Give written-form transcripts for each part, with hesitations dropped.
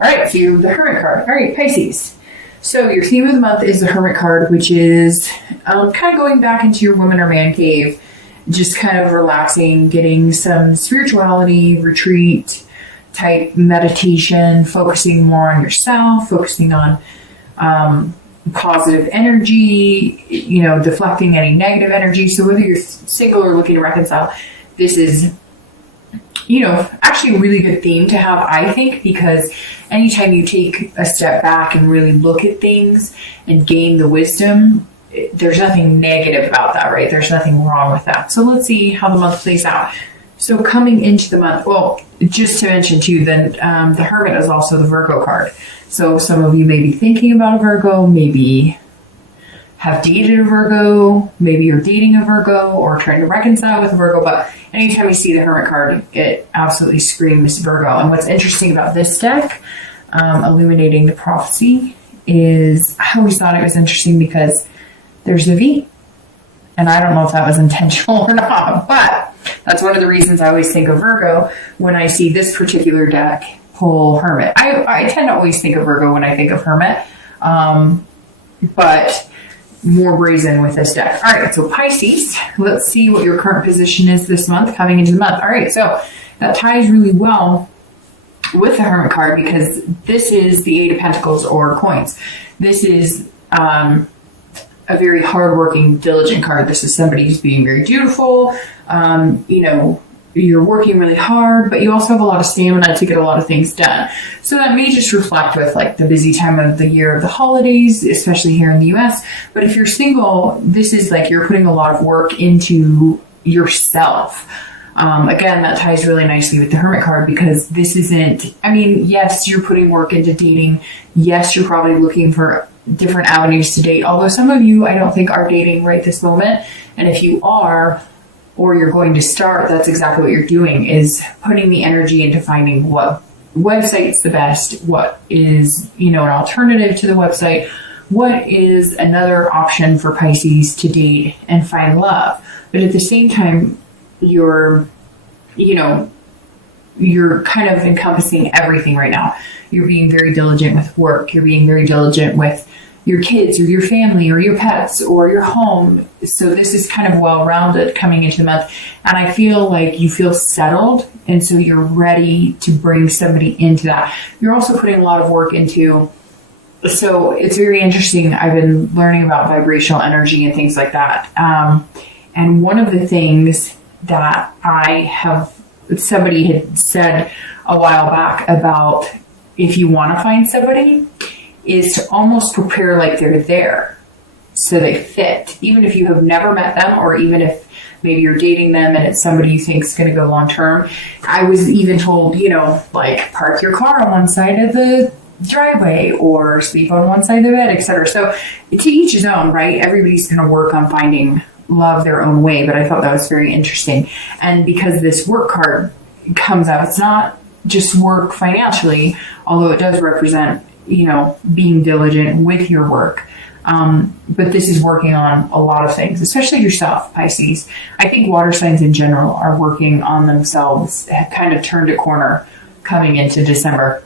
All right, so the Hermit card. All right, Pisces. So your theme of the month is the Hermit card, which is kind of going back into your woman or man cave, just kind of relaxing, getting some spirituality, retreat type meditation, focusing more on yourself, focusing on positive energy, deflecting any negative energy. So whether you're single or looking to reconcile, this is, actually a really good theme to have, I think, because anytime you take a step back and really look at things and gain the wisdom, there's nothing negative about that, right? There's nothing wrong with that. So let's see how the month plays out. So coming into the month, well, just to mention too, then the Hermit is also the Virgo card. So some of you may be thinking about a Virgo, maybe have dated a Virgo, maybe you're dating a Virgo or trying to reconcile with a Virgo, but anytime you see the Hermit card, it absolutely screams Virgo. And what's interesting about this deck, Illuminating the Prophecy, is I always thought it was interesting because there's a V. And I don't know if that was intentional or not, but that's one of the reasons I always think of Virgo when I see this particular deck pull Hermit. I tend to always think of Virgo when I think of Hermit, but more brazen with this deck. All right, so Pisces, let's see what your current position is this month, coming into the month. All right, so that ties really well with the Hermit card because this is the Eight of Pentacles or coins. This is a very hardworking, diligent card. This is somebody who's being very dutiful. You're working really hard, but you also have a lot of stamina to get a lot of things done. So that may just reflect with like the busy time of the year of the holidays, especially here in the US. But if you're single, this is like you're putting a lot of work into yourself. Again, that ties really nicely with the Hermit card because this isn't, yes, you're putting work into dating. Yes, you're probably looking for different avenues to date. Although some of you, I don't think, are dating right this moment. And if you are, or you're going to start, that's exactly what you're doing, is putting the energy into finding what website's the best, what is, an alternative to the website, what is another option for Pisces to date and find love. But at the same time, you're kind of encompassing everything right now. You're being very diligent with work. You're being very diligent with your kids or your family or your pets or your home. So this is kind of well-rounded coming into the month. And I feel like you feel settled. And so you're ready to bring somebody into that. You're also putting a lot of work into, so it's very interesting. I've been learning about vibrational energy and things like that. And one of the things that somebody had said a while back about if you want to find somebody, is to almost prepare like they're there so they fit. Even if you have never met them, or even if maybe you're dating them and it's somebody you think is going to go long term. I was even told, park your car on one side of the driveway or sleep on one side of the bed, etc. So to each his own, right? Everybody's going to work on finding love their own way, but I thought that was very interesting. And because this work card comes out, it's not just work financially, although it does represent being diligent with your work. But this is working on a lot of things, especially yourself, Pisces. I think water signs in general are working on themselves, have kind of turned a corner coming into December.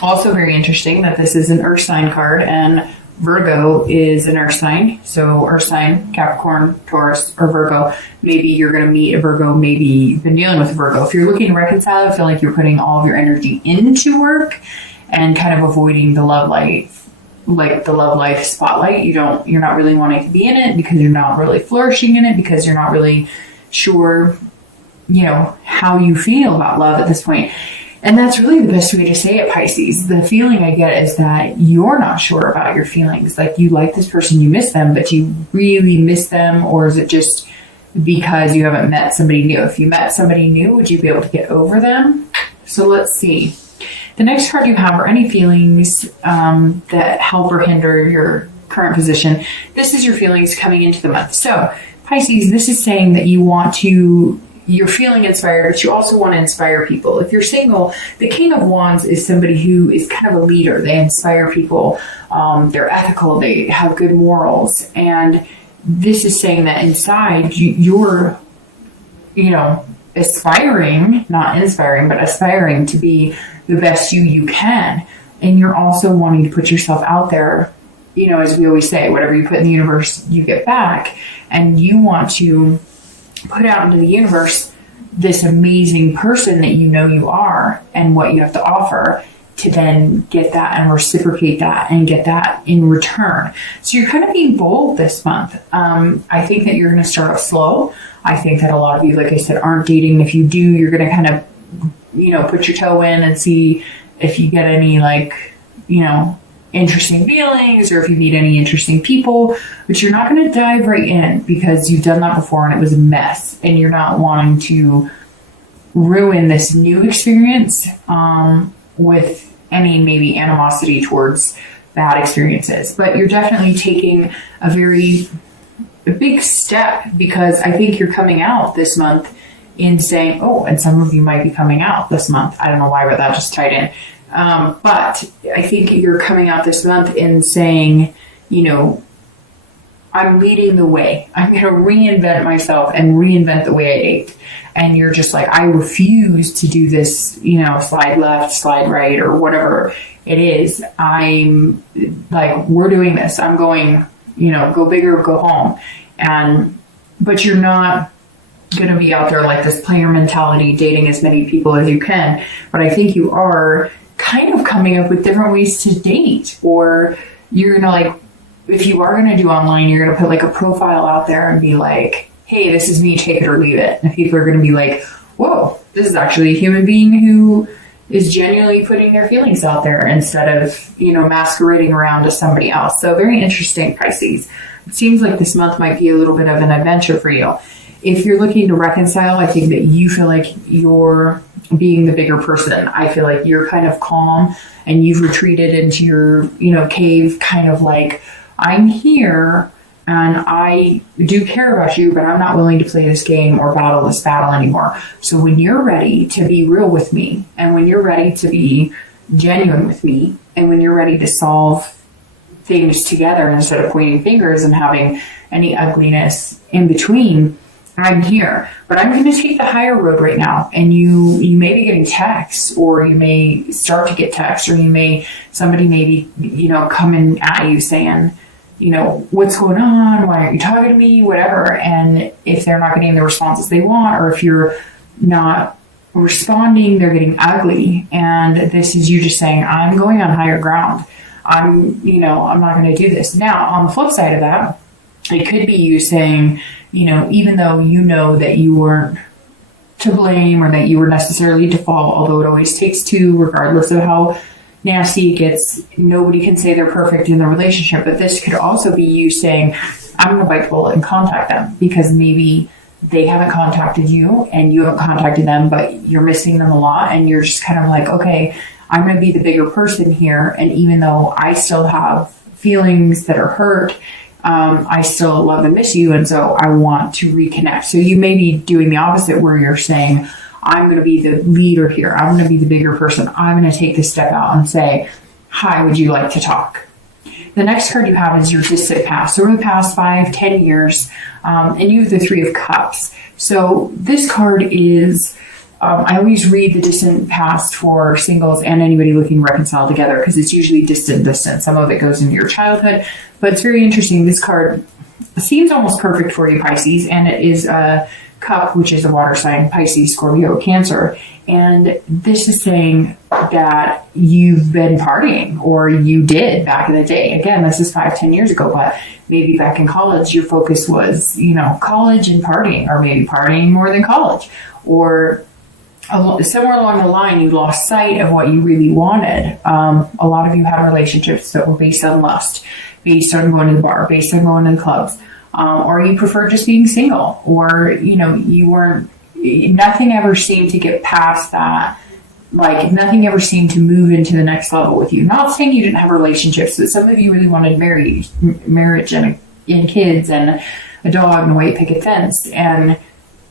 Also very interesting that this is an earth sign card and Virgo is an earth sign. So earth sign, Capricorn, Taurus, or Virgo. Maybe you're going to meet a Virgo. Maybe you've been dealing with a Virgo. If you're looking to reconcile, I feel like you're putting all of your energy into work and kind of avoiding the love life, like the love life spotlight. You're not really wanting to be in it because you're not really flourishing in it, because you're not really sure, how you feel about love at this point. And that's really the best way to say it, Pisces. The feeling I get is that you're not sure about your feelings. Like you like this person, you miss them, but you really miss them? Or is it just because you haven't met somebody new? If you met somebody new, would you be able to get over them? So let's see. The next card you have are any feelings that help or hinder your current position. This is your feelings coming into the month. So Pisces, this is saying that you're feeling inspired, but you also want to inspire people. If you're single, the King of Wands is somebody who is kind of a leader. They inspire people. They're ethical. They have good morals. And this is saying that inside you're, aspiring, not inspiring, but aspiring to be the best you can. And you're also wanting to put yourself out there. You know, as we always say, whatever you put in the universe, you get back. And you want to put out into the universe this amazing person that you know you are and what you have to offer, to then get that and reciprocate that and get that in return. So you're kind of being bold this month. I think that you're going to start off slow. I think that a lot of you, like I said, aren't dating. If you do, you're going to kind of, you know, put your toe in and see if you get any, like, you know, interesting feelings, or if you meet any interesting people, but you're not going to dive right in because you've done that before and it was a mess, and you're not wanting to ruin this new experience with any maybe animosity towards bad experiences. But you're definitely taking a big step, because I think you're coming out this month in saying, oh, and some of you might be coming out this month. I don't know why, but that just tied in. But I think you're coming out this month in saying, you know, I'm leading the way. I'm going to reinvent myself and reinvent the way I date. And you're just like, I refuse to do this, you know, slide left, slide right, or whatever it is. I'm like, we're doing this. I'm going, you know, go big or go home. But you're not going to be out there like this player mentality, dating as many people as you can. But I think you are kind of coming up with different ways to date, or you're gonna, like, if you are gonna do online, you're gonna put like a profile out there and be like, hey, this is me, take it or leave it. And people are gonna be like, whoa, this is actually a human being who is genuinely putting their feelings out there instead of, you know, masquerading around as somebody else. So very interesting, Pisces. It seems like this month might be a little bit of an adventure for you. If you're looking to reconcile, I think that you feel like you're being the bigger person. I feel like you're kind of calm and you've retreated into your, you know, cave, kind of like, I'm here and I do care about you, but I'm not willing to play this game or battle this battle anymore. So when you're ready to be real with me, and when you're ready to be genuine with me, and when you're ready to solve things together instead of pointing fingers and having any ugliness in between, I'm here. But I'm going to take the higher road right now. And you may be getting texts, or you may start to get texts, or somebody may be, you know, coming at you saying, you know, what's going on? Why aren't you talking to me? Whatever. And if they're not getting the responses they want, or if you're not responding, they're getting ugly. And this is you just saying, I'm going on higher ground. I'm not going to do this. Now, on the flip side of that, it could be you saying, you know, even though you know that you weren't to blame, or that you were necessarily to fault, although it always takes two, regardless of how nasty it gets, nobody can say they're perfect in the relationship. But this could also be you saying, I'm going to bite the bullet and contact them, because maybe they haven't contacted you and you haven't contacted them, but you're missing them a lot. And you're just kind of like, okay, I'm going to be the bigger person here. And even though I still have feelings that are hurt, I still love and miss you, and so I want to reconnect. So you may be doing the opposite, where you're saying, I'm going to be the leader here. I'm going to be the bigger person. I'm going to take this step out and say, hi, would you like to talk? The next card you have is your distant past. So over the past 5-10 years, and you have the Three of Cups. So this card is, I always read the distant past for singles and anybody looking to reconcile together, because it's usually distant. Some of it goes into your childhood, but it's very interesting. This card seems almost perfect for you, Pisces, and it is a cup, which is a water sign, Pisces, Scorpio, Cancer. And this is saying that you've been partying, or you did back in the day. Again, this is 5-10 years ago, but maybe back in college, your focus was, you know, college and partying, or maybe partying more than college, or somewhere along the line, you lost sight of what you really wanted. A lot of you had relationships that were based on lust, based on going to the bar, based on going to the clubs, or you prefer just being single, or, you know, nothing ever seemed to get past that. Like, nothing ever seemed to move into the next level with you. Not saying you didn't have relationships, but some of you really wanted marriage and kids and a dog and a white picket fence, and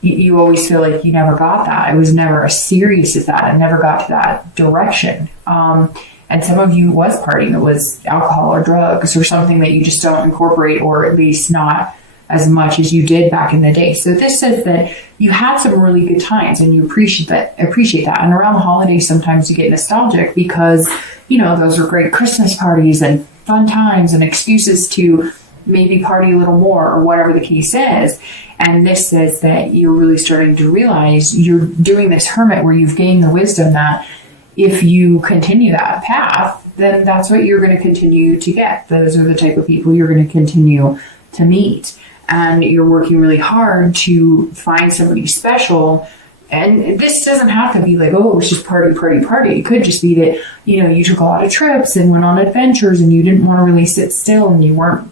you always feel like you never got that. It was never as serious as that. It never got to that direction. And some of you was partying. It was alcohol or drugs or something that you just don't incorporate, or at least not as much as you did back in the day. So this says that you had some really good times and you appreciate that. And around the holidays, sometimes you get nostalgic because, those were great Christmas parties and fun times and excuses to maybe party a little more or whatever the case is. And this says that you're really starting to realize you're doing this hermit where you've gained the wisdom that if you continue that path, then that's what you're going to continue to get. Those are the type of people you're going to continue to meet. And you're working really hard to find somebody special. And this doesn't have to be like, oh, it was just party. It could just be that, you took a lot of trips and went on adventures and you didn't want to really sit still and you weren't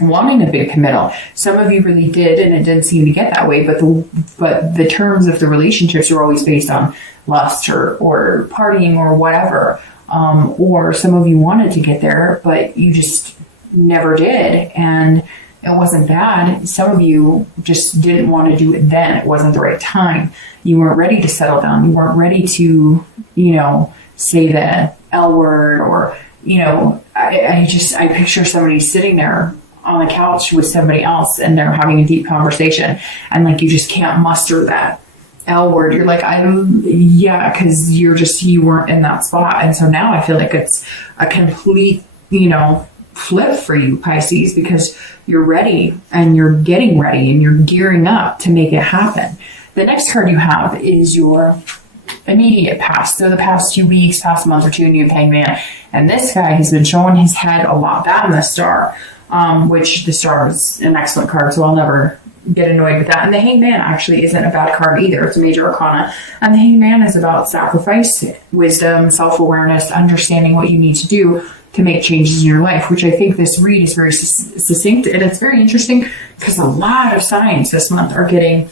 wanting a big committal. Some of you really did, and it didn't seem to get that way, but the terms of the relationships are always based on lust or partying or whatever. Or some of you wanted to get there, but you just never did. And it wasn't bad. Some of you just didn't want to do it then. It wasn't the right time. You weren't ready to settle down. You weren't ready to, say the L word or, I picture somebody sitting there on the couch with somebody else and they're having a deep conversation and like you just can't muster that L word. You're like, because you weren't in that spot. And so now I feel like it's a complete, flip for you, Pisces, because you're ready and you're getting ready and you're gearing up to make it happen. The next card you have is your immediate past. So the past 2 weeks, past month or two, and you have Hangman. And this guy has been showing his head a lot. That and the Star, which the Star is an excellent card, so I'll never get annoyed with that. And the Hangman actually isn't a bad card either. It's a major arcana. And the Hangman is about sacrifice, wisdom, self-awareness, understanding what you need to do to make changes in your life, which I think this read is very succinct. And it's very interesting because a lot of signs this month are getting,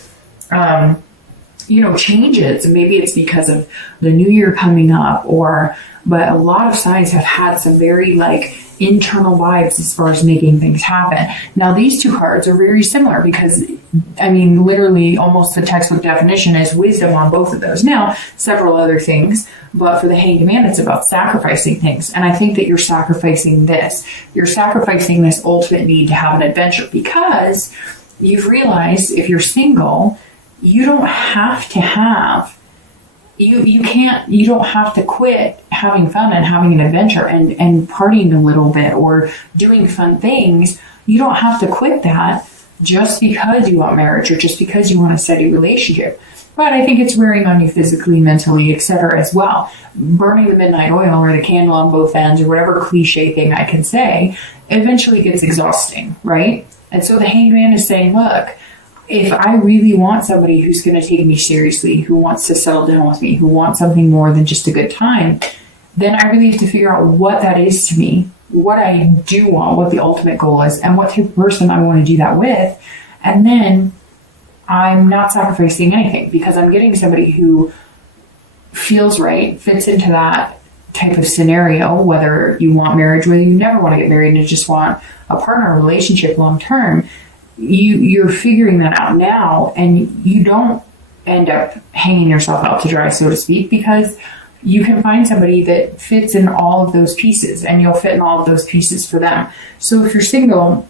changes. And maybe it's because of the new year coming up but a lot of signs have had some very internal vibes as far as making things happen. Now, these two cards are very similar because, literally almost the textbook definition is wisdom on both of those. Now, several other things, but for the Hanged Man, it's about sacrificing things. And I think that you're sacrificing this. You're sacrificing this ultimate need to have an adventure because you've realized if you're single, you don't have to have you don't have to quit having fun and having an adventure and partying a little bit or doing fun things. You don't have to quit that just because you want marriage or just because you want a steady relationship. But I think it's wearing on you physically, mentally, etc. as well. Burning the midnight oil or the candle on both ends or whatever cliche thing I can say eventually gets exhausting, right? And so the Hanged Man is saying, look, if I really want somebody who's going to take me seriously, who wants to settle down with me, who wants something more than just a good time, then I really have to figure out what that is to me, what I do want, what the ultimate goal is, and what type of person I want to do that with. And then I'm not sacrificing anything because I'm getting somebody who feels right, fits into that type of scenario, whether you want marriage, whether you never want to get married and you just want a partner, a relationship long term. You're figuring that out now, and you don't end up hanging yourself out to dry, so to speak, because you can find somebody that fits in all of those pieces, and you'll fit in all of those pieces for them. So if you're single,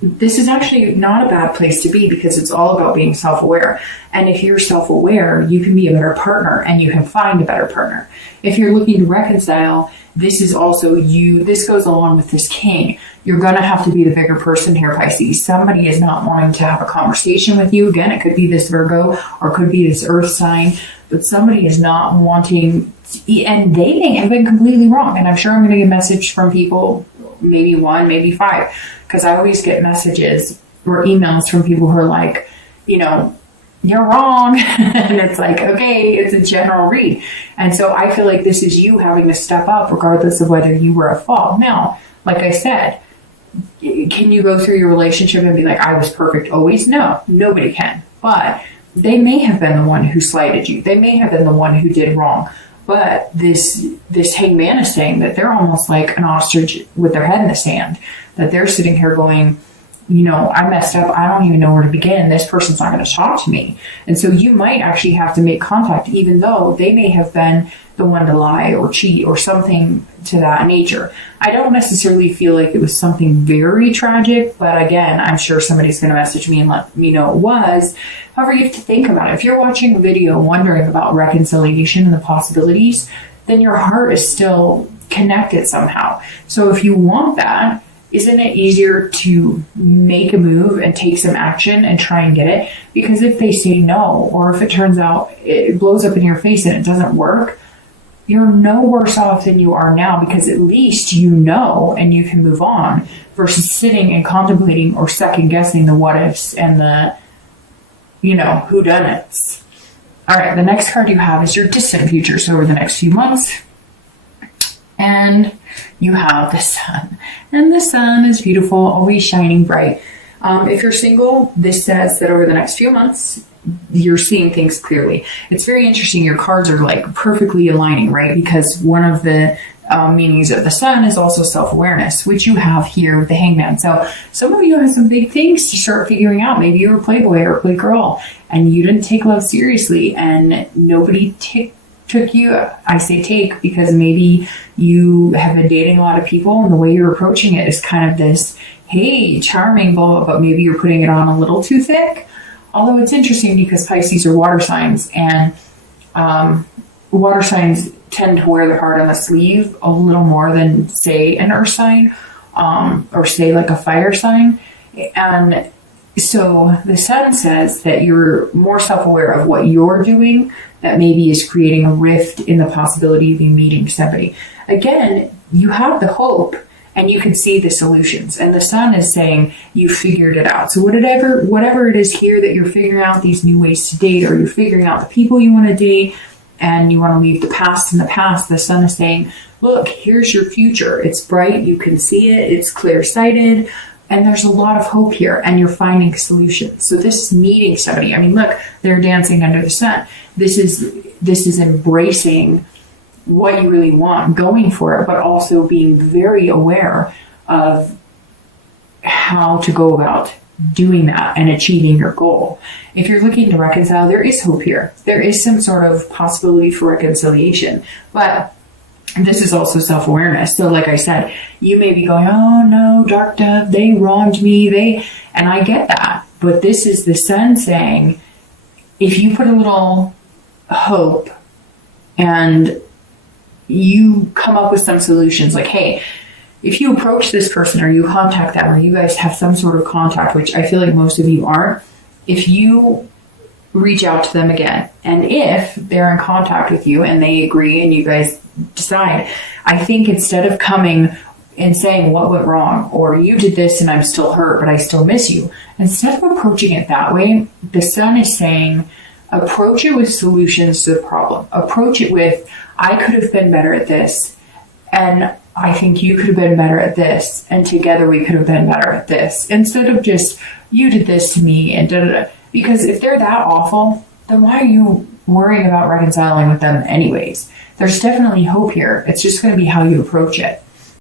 this is actually not a bad place to be because it's all about being self-aware. And if you're self-aware, you can be a better partner and you can find a better partner. If you're looking to reconcile, this is also you. This goes along with this king. You're going to have to be the bigger person here, Pisces. Somebody is not wanting to have a conversation with you. Again, it could be this Virgo or it could be this earth sign, but somebody is not wanting to, and they may have been completely wrong. And I'm sure I'm going to get a message from people, maybe 1, maybe 5, because I always get messages or emails from people who are like, you're wrong. And it's like, okay, it's a general read. And so I feel like this is you having to step up regardless of whether you were at fault. Now, like I said, can you go through your relationship and be like, I was perfect always? No, nobody can. But they may have been the one who slighted you. They may have been the one who did wrong. But this Hanged Man is saying that they're almost like an ostrich with their head in the sand, that they're sitting here going, I messed up. I don't even know where to begin. This person's not going to talk to me. And so you might actually have to make contact, even though they may have been the one to lie or cheat or something to that nature. I don't necessarily feel like it was something very tragic, but again, I'm sure somebody's going to message me and let me know it was. However, you have to think about it. If you're watching a video wondering about reconciliation and the possibilities, then your heart is still connected somehow. So if you want that, isn't it easier to make a move and take some action and try and get it? Because if they say no, or if it turns out it blows up in your face and it doesn't work, you're no worse off than you are now, because at least you know and you can move on, versus sitting and contemplating or second guessing the what ifs and the, whodunits. All right, the next card you have is your distant future. So over the next few months, and you have the sun. And the sun is beautiful, always shining bright. If you're single, this says that over the next few months, you're seeing things clearly. It's very interesting. Your cards are like perfectly aligning, right? Because one of the meanings of the sun is also self-awareness, which you have here with the Hangman. So some of you have some big things to start figuring out. Maybe you were a playboy or a playgirl and you didn't take love seriously, and nobody took you. I say take because maybe you have been dating a lot of people, and the way you're approaching it is kind of this, hey, charming, blah, but maybe you're putting it on a little too thick. Although it's interesting because Pisces are water signs, and water signs tend to wear their heart on the sleeve a little more than, say, an earth sign, or say like a fire sign. And so the sun says that you're more self-aware of what you're doing that maybe is creating a rift in the possibility of you meeting somebody. Again, you have the hope and you can see the solutions. And the sun is saying you figured it out. So whatever it is here that you're figuring out these new ways to date, or you're figuring out the people you want to date and you want to leave the past in the past, the sun is saying, look, here's your future. It's bright. You can see it. It's clear-sighted. And there's a lot of hope here, and you're finding solutions. So this is meeting somebody. I mean, look, they're dancing under the sun. This is embracing what you really want, going for it, but also being very aware of how to go about doing that and achieving your goal. If you're looking to reconcile, there is hope here. There is some sort of possibility for reconciliation, but this is also self-awareness. So like I said, you may be going, oh no, dark dove, they wronged me. And I get that. But this is the sun saying, if you put a little hope and you come up with some solutions, like, hey, if you approach this person or you contact them or you guys have some sort of contact, which I feel like most of you aren't, if you reach out to them again, and if they're in contact with you and they agree and you guys decide, I think instead of coming and saying what went wrong, or you did this and I'm still hurt but I still miss you, instead of approaching it that way, the sun is saying approach it with solutions to the problem. Approach it with, I could have been better at this, and I think you could have been better at this, and together we could have been better at this, instead of just you did this to me and da da da. Because if they're that awful, then why are you worrying about reconciling with them anyways? There's definitely hope here. It's just going to be how you approach it.